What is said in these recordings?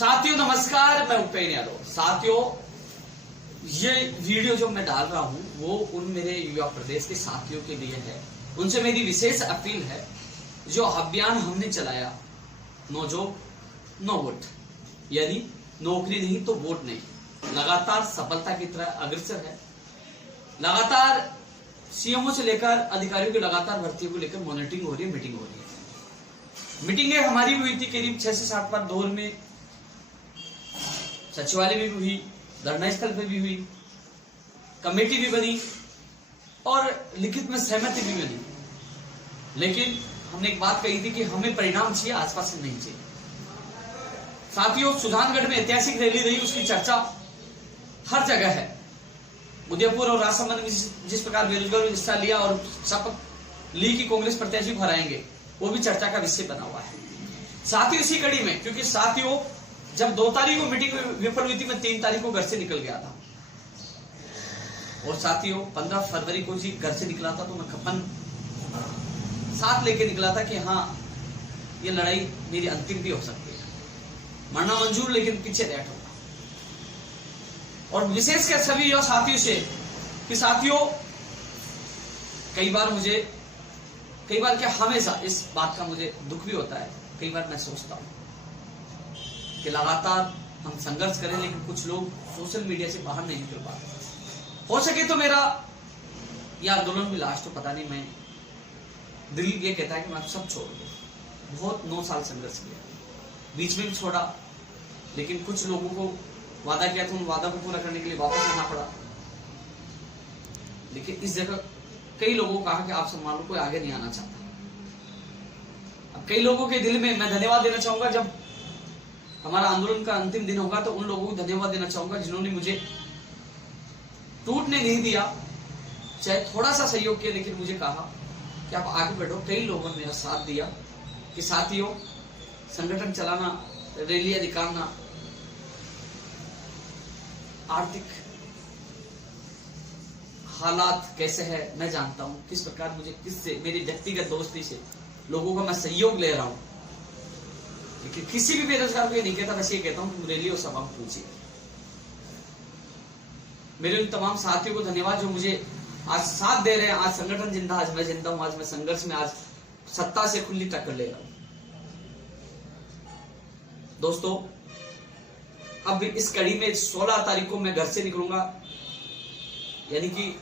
साथियों नमस्कार, मैं उपेन यादव। साथियों, ये वीडियो जो मैं डाल रहा हूं वो उन मेरे युवा प्रदेश के साथियों के लिए है। उनसे मेरी विशेष अपील है, जो अभियान हमने चलाया नो जॉब नो वोट, यानी नौकरी नहीं तो वोट नहीं, लगातार सफलता की तरह अग्रसर है। लगातार सीएमओ से लेकर अधिकारियों की लगातार भर्तियों को लेकर मॉनिटरिंग हो रही है, मीटिंग हो रही है। मीटिंगें हमारी भी हुई थी करीब 6 से 7 बार। दौर में सचिवालय में भी हुई, धरना स्थल पर भी हुई, कमेटी भी बनी और लिखित में सहमति भी बनी। लेकिन हमने एक बात कही थी कि हमें परिणाम चाहिए, आसपास से नहीं चाहिए। साथियों, सुजानगढ़ में ऐतिहासिक रैली रही, उसकी चर्चा हर जगह है। उदयपुर और राजसमंद में जिस प्रकार बेरोजगारों ने हिस्सा लिया और शपथ ली कि कांग्रेस प्रत्याशी को हराएंगे, वो भी चर्चा का विषय बना हुआ है। साथियों, इसी कड़ी में, क्योंकि साथियों जब 2 तारीख को मीटिंग विफल हुई थी, मैं 3 तारीख को घर से निकल गया था। और साथियों 15 फरवरी को जी घर से निकला था, तो मैं खपन साथ लेके निकला था कि हाँ, ये लड़ाई मेरी अंतिम भी हो सकती है, मरना मंजूर लेकिन पीछे बैठ होगा। और विशेषकर सभी युवा साथियों से कि साथियों, कई बार क्या हमेशा इस बात का मुझे दुख भी होता है। कई बार मैं सोचता हूं कि लगातार हम संघर्ष करें, लेकिन कुछ लोग सोशल मीडिया से बाहर नहीं निकल पाते। हो सके तो मेरा यह आंदोलन भी लास्ट, तो पता नहीं, मैं दिल ये कहता है कि मैं सब छोड़ दूं। बहुत 9 साल संघर्ष किया, बीच में भी छोड़ा, लेकिन कुछ लोगों को वादा किया था, उन वादा को पूरा करने के लिए वापस आना पड़ा। लेकिन इस जगह कई लोगों को कहा कि आप सम्मान लो, कोई आगे नहीं आना चाहता। अब कई लोगों के दिल में मैं धन्यवाद देना चाहूंगा। जब हमारा आंदोलन का अंतिम दिन होगा तो उन लोगों को धन्यवाद देना चाहूंगा जिन्होंने मुझे टूटने नहीं दिया, चाहे थोड़ा सा सहयोग किया, लेकिन मुझे कहा कि आप आगे बढ़ो। कई लोगों ने मेरा साथ दिया कि साथियों, संगठन चलाना, रैलियां निकालना, आर्थिक हालात कैसे है मैं जानता हूं, किस प्रकार मुझे किससे मेरी व्यक्तिगत दोस्ती से लोगों का मैं सहयोग ले रहा हूं। लेकिन किसी भी बेरोजगार को ये नहीं कहता, बस ये कहता हूं रैली और सभा में पूछिए। मेरे उन तमाम साथियों को धन्यवाद जो मुझे आज साथ दे रहे हैं। आज संगठन जिंदा, आज मैं जिंदा हूं, आज मैं संघर्ष में, आज सत्ता से खुली टक्कर ले रहा हूं। दोस्तों, अब इस कड़ी में 16 तारीख को मैं घर से निकलूंगा, यानी कि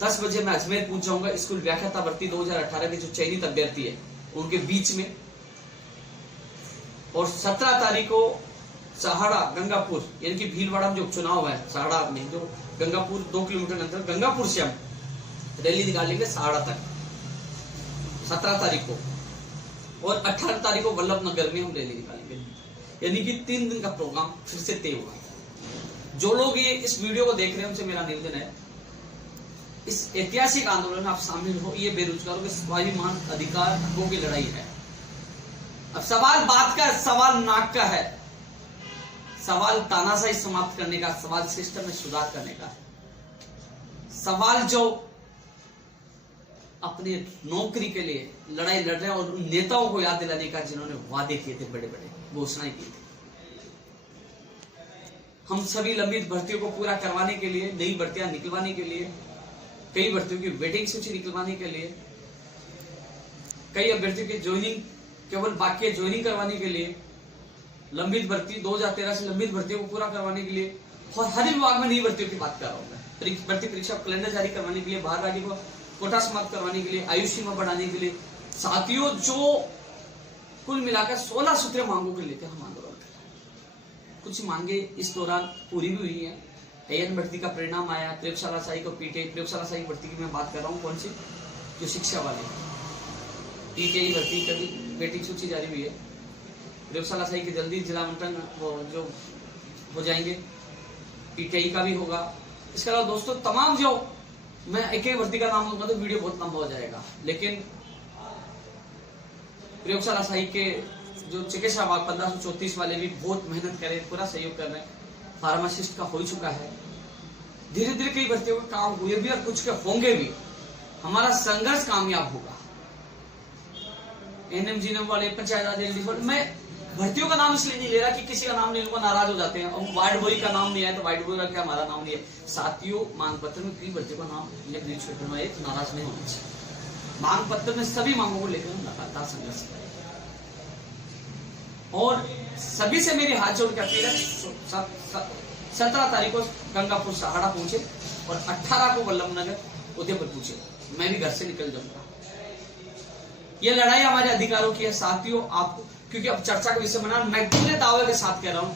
10 बजे मैं अजमेर पहुंच जाऊंगा। स्कूल व्याख्याता भर्ती 2018 के जो चयनित अभ्यर्थी है उनके बीच में। और 17 तारीख को सहाड़ा गंगापुर, यानी कि भीलवाड़ा में जो उपचुनाव है, सहाड़ा में जो गंगापुर 2 किलोमीटर अंदर, गंगापुर से हम रैली निकालेंगे सहाड़ा तक 17 तारीख को। और 18 तारीख को वल्लभनगर में हम रैली निकालेंगे, यानी कि 3 दिन का प्रोग्राम फिर से तय हुआ। जो लोग ये इस वीडियो को देख रहे हैं उनसे मेरा निवेदन है, इस ऐतिहासिक आंदोलन में आप शामिल हो। ये बेरोजगारों के स्वाभिमान अधिकार हकों की लड़ाई है। अब सवाल बात का, सवाल नाक का है, सवाल तानाशाही समाप्त करने का, सवाल सिस्टम में सुधार करने का, सवाल जो अपने नौकरी के लिए लड़ाई लड़ रहे हैं और उन नेताओं को याद दिलाने का जिन्होंने वादे किए थे, बड़े बड़े घोषणाएं की थी। हम सभी लंबित भर्तियों को पूरा करवाने के लिए, नई भर्तियां निकलवाने के लिए, कई भर्तियों की वेटिंग सूची निकलवाने के लिए, कई अभ्यर्थियों की ज्वाइनिंग केवल बाकी है ज्वाइनिंग करवाने के लिए, लंबित भर्ती 2013 से लंबित भर्तियों को पूरा करवाने के लिए, और हर विभाग में नई भर्तियों की बात कर रहा हूं मैं। भर्ती परीक्षा कैलेंडर जारी करवाने के लिए, बाहर राज्य को कोटा समाप्त करवाने के लिए, आयु सीमा बढ़ाने के लिए। साथियों, जो कुल मिलाकर 16 सूत्रीय मांगों को लेकर हम आंदोलन कर रहे हैं। कुछ मांगे इस दौरान पूरी भी हुई है। AN भर्ती का परिणाम आया, प्रयोगशाला सहायक को पीटे, प्रयोगशाला सहायक भर्ती की मैं बात कर रहा हूँ, कौन सी, जो शिक्षा वाले, PTI भर्ती का भी वेटिंग सूची जारी हुई है। प्रयोगशाला सहायक की जल्दी जिला आवंटन जो हो जाएंगे, PTI का भी होगा। इसके अलावा दोस्तों तमाम जो, मैं एक भर्ती का नाम लूंगा तो वीडियो बहुत लंबा हो जाएगा, लेकिन प्रयोगशाला सहायक के जो चिकित्सा 1534 वाले भी बहुत मेहनत कर रहे हैं, पूरा सहयोग कर रहे हैं। फार्मासिस्ट का हो चुका है। धीरे धीरे कई भर्तियों के काम हुए भी और कुछ के होंगे भी। हमारा संघर्ष कामयाब होगा। NMGNM वाले, पंचायत राज, मैं भर्तियों का नाम इसलिए नहीं ले रहा कि किसी का नाम नहीं लूंगा नाराज हो जाते हैं, और वार्ड बॉय का नाम नहीं आया तो वार्ड बॉय का क्या हमारा नाम नहीं है। साथियों, मांग पत्र में कई भर्तियों का नाम लिख दी, तो नाराज नहीं होना चाहिए। मांग पत्र में सभी मांगों को लेकर लगातार संघर्ष करें, और सभी से मेरी हाथ जोड़ के अपील है, 17 तारीख को गंगापुर सहाड़ा पहुंचे और 18 को वल्लभनगर उदयपुर पहुंचे। मैं भी घर से निकल जाऊंगा। ये लड़ाई हमारे अधिकारों की है साथियों। आपको क्योंकि अब चर्चा का विषय बना, मैं पूरे दावे के साथ कह रहा हूं,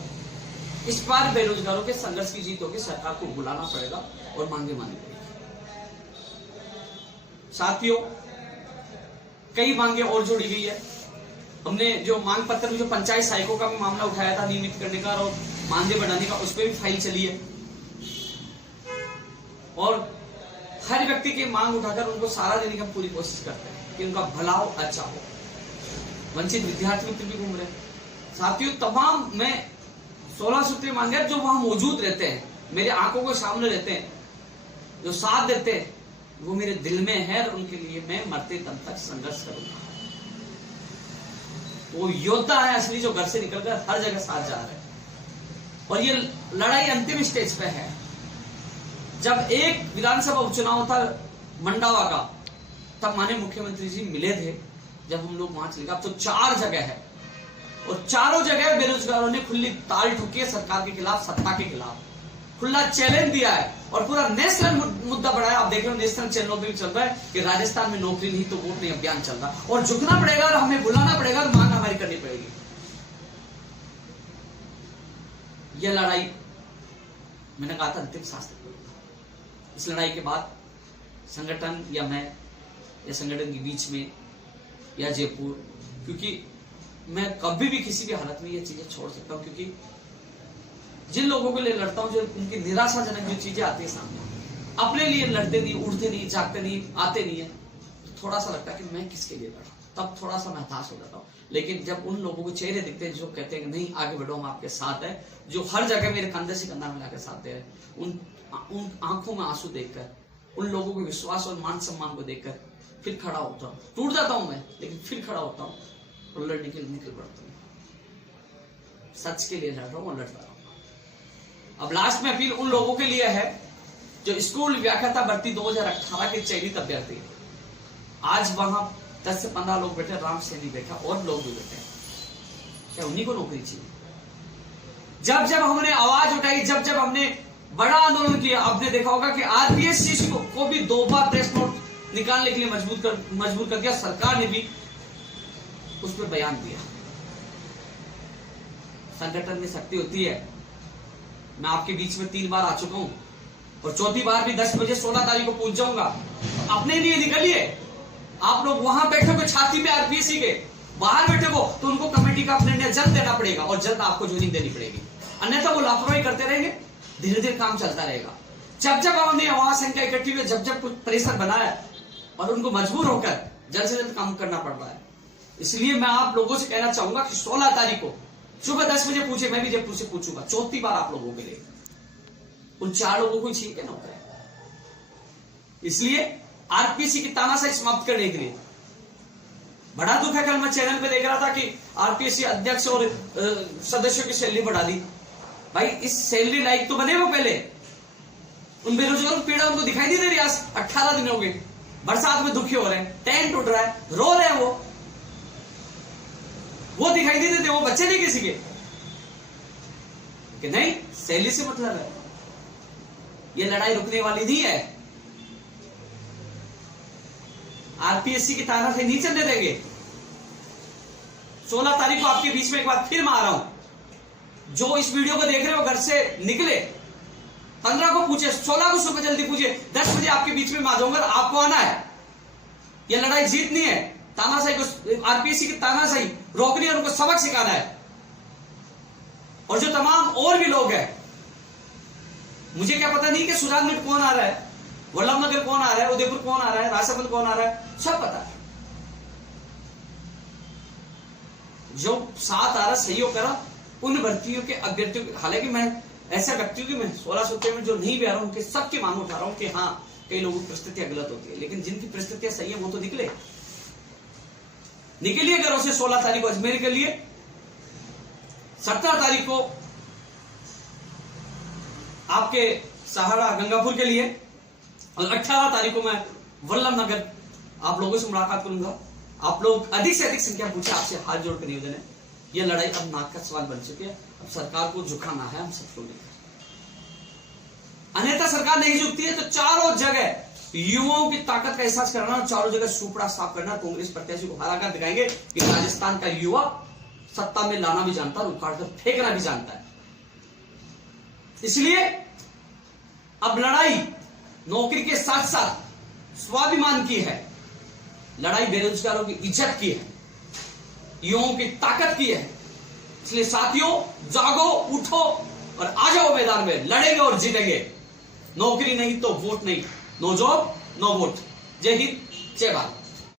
इस बार बेरोजगारों के संघर्ष की जीत होगी। सरकार को बुलाना पड़ेगा और मांगे माननी पड़ेगी। साथियों, कई मांगे और जोड़ी गई है। हमने जो मांग पत्र में जो पंचायत सहायकों का भी मामला उठाया था, नियमित करने का और मानदेय बढ़ाने का, उस पर भी फाइल चली है। और हर व्यक्ति की मांग उठाकर उनको सहारा देने की हम पूरी कोशिश करते हैं कि उनका भला हो, अच्छा हो। वंचित विद्यार्थी मित्र भी घूम रहे हैं साथियों। तमाम में 16 सूत्रीय मांगे जो वहां मौजूद रहते हैं, मेरे आंखों के सामने रहते हैं, जो साथ देते हैं, वो मेरे दिल में है और उनके लिए मैं मरते दम तक संघर्ष करूंगा। वो योद्धा है असली, जो घर से निकलकर हर जगह साथ जा रहे हैं। और ये लड़ाई अंतिम स्टेज पे है। जब एक विधानसभा उपचुनाव था मंडावा का, तब माननीय मुख्यमंत्री जी मिले थे। जब हम लोग वहां चले गए, अब तो 4 जगह है और चारों जगह बेरोजगारों ने खुली ताल ठोकी है सरकार के खिलाफ, सत्ता के खिलाफ खुला चैलेंज दिया है और पूरा नेशनल मुद्दा बढ़ाया। आप देख रहे हो नेशनल चैनलों पे भी चल रहा है कि राजस्थान में नौकरी नहीं तो वोट नहीं अभियान चल रहा, और झुकना पड़ेगा और हमें बुलाना पड़ेगा और मांग हमारी करनी पड़ेगी। यह लड़ाई मैंने कहा था अंतिम सांस तक। इस लड़ाई के बाद संगठन या मैं या संगठन के बीच में या जयपुर, क्योंकि मैं कभी भी किसी भी हालत में ये चीजें छोड़ सकता हूं, क्योंकि जिन लोगों के लिए लड़ता हूं, जो उनकी निराशाजनक जो चीजें आती है सामने, अपने लिए लड़ते नहीं, उठते नहीं, जागते नहीं, आते नहीं है, तो थोड़ा सा लगता है कि मैं किसके लिए लड़ा, तब थोड़ा सा मैं हताश हो जाता हूं। लेकिन जब उन लोगों के चेहरे दिखते हैं जो कहते हैं कि नहीं आगे बढ़ो, हम आपके साथ है, जो हर जगह मेरे कंधे से कंधा मिलाकर साथ दे रहे, उन आंखों में आंसू देखकर, उन लोगों के विश्वास और मान सम्मान को देखकर फिर खड़ा होता हूं। टूट जाता हूं मैं, लेकिन फिर खड़ा होता हूं और लड़ने के लिए निकल पड़ता हूं। सच के लिए लड़ रहा हूं और लड़ता रहूंगा। अब लास्ट में अपील उन लोगों के लिए है जो स्कूल व्याख्याता भर्ती 2018 के चयनित अभ्यर्थी। आज वहां 10 से 15 लोग बैठे, राम सैनी बैठा और लोग भी बैठे। क्या उन्हीं को नौकरी चाहिए? जब जब हमने आवाज उठाई, जब जब हमने बड़ा आंदोलन किया, आपने देखा होगा कि आरपीएससी को भी 2 बार प्रेस नोट निकालने के लिए मजबूर कर दिया। सरकार ने भी उस पर बयान दिया। संगठन में शक्ति होती है। मैं आपके बीच में 3 बार आ चुका हूं और चौथी बार भी 10 बजे 16 तारीख को पहुंच जाऊंगा। अपने लिए निकलिए। आप लोग वहां बैठे को छाती पे आरपीएससी के, बाहर बैठे को तो उनको कमेटी का अपने निर्णय जल्द देना पड़ेगा और जल्द आपको ज्वाइनिंग देनी पड़ेगी, अन्यथा वो लापरवाही करते रहेंगे, धीरे धीरे काम चलता रहेगा। जब जब हमने आवाज संख्या इकट्ठी हुई, जब जब कुछ प्रेशर बनाया और उनको मजबूर होकर जल्द से जल्द काम करना पड़ रहा है। इसलिए मैं आप लोगों से कहना चाहूंगा कि 16 तारीख को सुबह 10 बजे पूछे, मैं भी जयपुर से पूछूंगा चौथी बार आप लोगों के लिए। उन 4 लोगों को छीन के नौकरी। इसलिए आरपीएससी की तानाशाही समाप्त करने के लिए बड़ा दुख है। कल मैं चैनल पे देख रहा था कि आरपीएससी अध्यक्ष और सदस्यों की सैलरी बढ़ा दी। भाई इस सैलरी लाइक तो बने वो पहले। उन बेरोजगारों की पीड़ा उनको दिखाई नहीं दे रही। आज 18 दिन हो गए, बरसात में दुखी हो रहे हैं, टेंट उठ रहा है, रो रहे हैं, वो दिखाई नहीं देते। वो बच्चे नहीं किसी के कि नहीं, सैलरी से मतलब है। ये लड़ाई रुकने वाली नहीं है। आरपीएससी की तानाशाही नहीं चलने देंगे। 16 तारीख को आपके बीच में एक बार फिर मैं आ रहा हूं। जो इस वीडियो को देख रहे हो घर से निकले, 15 को पूछे, 16 को सुबह जल्दी पूछे, 10 बजे आपके बीच में मैं आ जाऊंगा। आपको आना है। यह लड़ाई जीतनी है। तानाशाही को, आरपीएससी की तानाशाही रोकनी है, उनको सबक सिखाना है। और जो तमाम और भी लोग हैं, मुझे क्या पता नहीं कि सुजानगढ़ कौन आ रहा है, वल्लभनगर कौन आ रहा है, उदयपुर कौन आ रहा है, राजसमंद कौन आ रहा है, सब पता है। जो साथ आ रहा, सहयोग करा उन भर्तियों के अभ्यर्थियों। हालांकि मैं ऐसा व्यक्ति हूं कि मैं 16 सूत्रों में जो नहीं भी आ रहा हूं, उनके सबकी मांग उठा रहा हूं कि हाँ कई लोगों की परिस्थितियां गलत होती है, लेकिन जिनकी परिस्थितियां सही है वो तो निकलिए घरों से 16 तारीख को अजमेर के लिए। 17 तारीख को आपके सहारा गंगापुर के लिए और 18 तारीख को मैं वल्लभ नगर आप लोगों से मुलाकात करूंगा। आप लोग अधिक से अधिक संख्या पूछे, आपसे हाथ जोड़कर निवेदन है, यह लड़ाई अब नाक का सवाल बन चुकी है। अब सरकार को झुकाना है हम सबको लेकर, अन्यथा सरकार नहीं झुकती है तो चारों जगह युवाओं की ताकत का एहसास कराना और चारों जगह सुपड़ा साफ करना। कांग्रेस प्रत्याशी को हराकर दिखाएंगे कि राजस्थान का युवा सत्ता में लाना भी जानता है और उखाड़ कर फेंकना भी जानता है। इसलिए अब लड़ाई नौकरी के साथ साथ स्वाभिमान की है, लड़ाई बेरोजगारों की इज्जत की है, युवाओं की ताकत की है। इसलिए साथियों, जागो, उठो और आ जाओ मैदान में, लड़ेंगे और जीतेंगे। नौकरी नहीं तो वोट नहीं, नो जॉब नो वोट। जय हिंद, जय भारत।